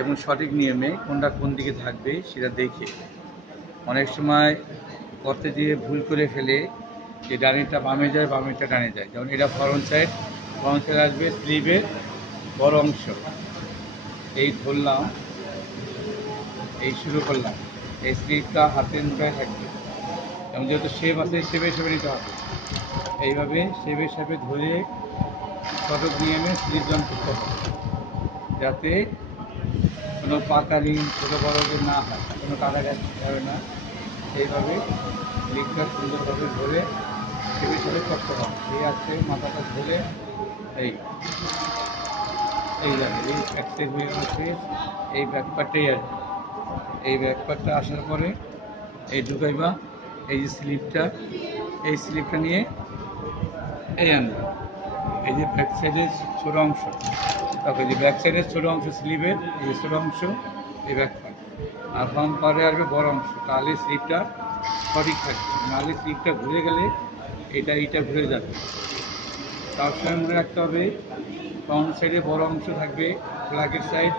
এবং সঠিক নিয়মে কোনটা কোন দিকে থাকবে সেটা দেখে। অনেক সময় করতে গিয়ে ভুল করে ফেলে যে ডানিটা বামে যায়, বামেরটা ডানে যায়। যেমন এটা ফ্রন্ট সাইড আসবে স্লিভের বড় অংশ, এই ধরলাম, এই শুরু করলাম, এই স্লিভটা হাতের মুঠায় থাকবে এবং যেহেতু শেপ আছে শেপে শেপে নিতে হবে। এইভাবে শেপে শেপে ধরে সঠিক নিয়মে স্লিভ জন করতে হবে, যাতে কোনো পাকালি ছোটো বড়ো না হয়, কোনো কাটাকাটি হবে না। এইভাবে স্লিভটা সুন্দরভাবে ধরে শেপে শেপে করতে হবে। এই আছে মাথাটা ধরে এই যাবে, এই এক সাইড হয়ে গেছে, এই ব্যাকপার্টটাই আসবে। এই ব্যাকপার্টটা আসার পরে এই ঢুকাইবা, এই যে স্লিপটা, এই স্লিপটা নিয়ে এই আনবে, এই যে ব্যাক সাইডের ছোটো অংশ, তারপরে যে ব্যাক সাইডের ছোটো অংশ স্লিপের এই যে ছোটো অংশ, এই ব্যাকপার্ট, আর ফ্রন্ট পার্টে আসবে বড় অংশ। তাহলে স্লিপটা সঠিক থাকবে, নাহলে স্লিপটা ঘুরে গেলে এইটা ঘুরে যাবে। তার সঙ্গে মনে রাখতে হবে ফ্রন্ট সাইডে বড় অংশ থাকবে ফ্ল্যাগের সাইড,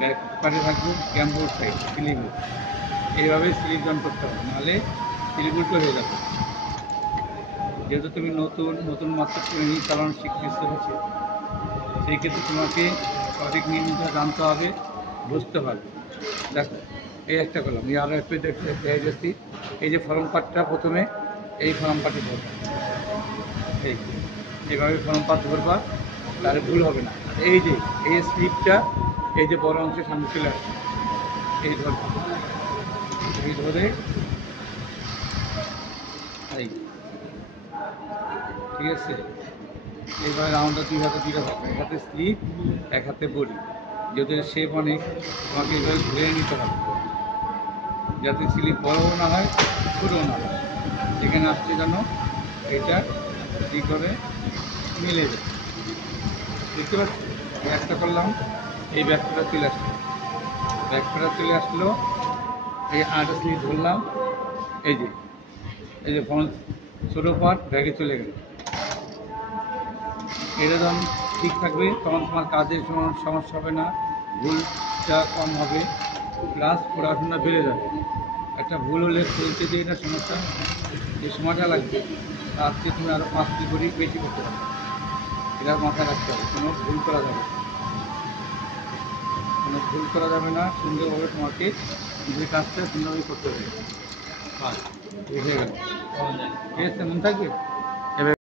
ব্যাক পার্টে থাকবে ক্যাম্বোর সাইড স্লিভে। এইভাবে স্লিভ জন করতে হবে, নাহলে স্লিভ উল্টো হয়ে যাবে। যেহেতু তুমি নতুন মাত্র ট্রেনিং চালানো শিখতে ইচ্ছে হচ্ছে, সেই ক্ষেত্রে তোমাকে সঠিক নিয়মটা জানতে হবে, বুঝতে হবে। দেখো এই একটা করলাম, এই আরও একটু দেখে যাচ্ছি। এই যে ফর্ম পার্টটা প্রথমে এই ফর্ম পার্টে ধরবা, এইভাবে ফর্ম পার্ট ধরবা, তাহলে ভুল হবে না। এই যে এই স্লিপটা এই যে বড় অংশের সামনে চলে আসবে, এই ধরবা, এই ধরে এই, ঠিক আছে। এইভাবে রাউন্ডটা দুই হাতে থাকবে, এক হাতে স্লিপ, এক হাতে বডি। যেহেতু শেপ অনেক, তোমাকে এইভাবে ঘুরে নিতে হবে, যাতে স্লিপ বড়ও না হয় ছোটও না হয়। এখানে আসছে যেন এটা ঠিক করে মিলে যায়, বুঝতে পারছি। ব্যাকটা করলাম, এই ব্যাকটা চলে আসলো, এই আরেকটা স্লিপ ধরলাম, এই যে ফ্রন্ট ছোটো পার্ট ব্যাগে চলে গেল। এটা যখন ঠিক থাকবে তখন তোমার কাজের কোনো সমস্যা হবে না, ভুলটা কম হবে, প্লাস পড়াশোনা বেড়ে যাবে। একটা ভুল হলে চলতে দিয়ে না সমস্যা, যে সময়টা লাগবে তার থেকে তুমি আরও 5টি করে বেশি করতে পারবে। এটা মাথায় রাখতে হবে, কোনো ভুল করা যাবে না, সুন্দরভাবে তোমাকে নিজের কাজটা সুন্দরভাবে করতে হবে। হয়ে গেল, ঠিক আছে, মনে থাকবে।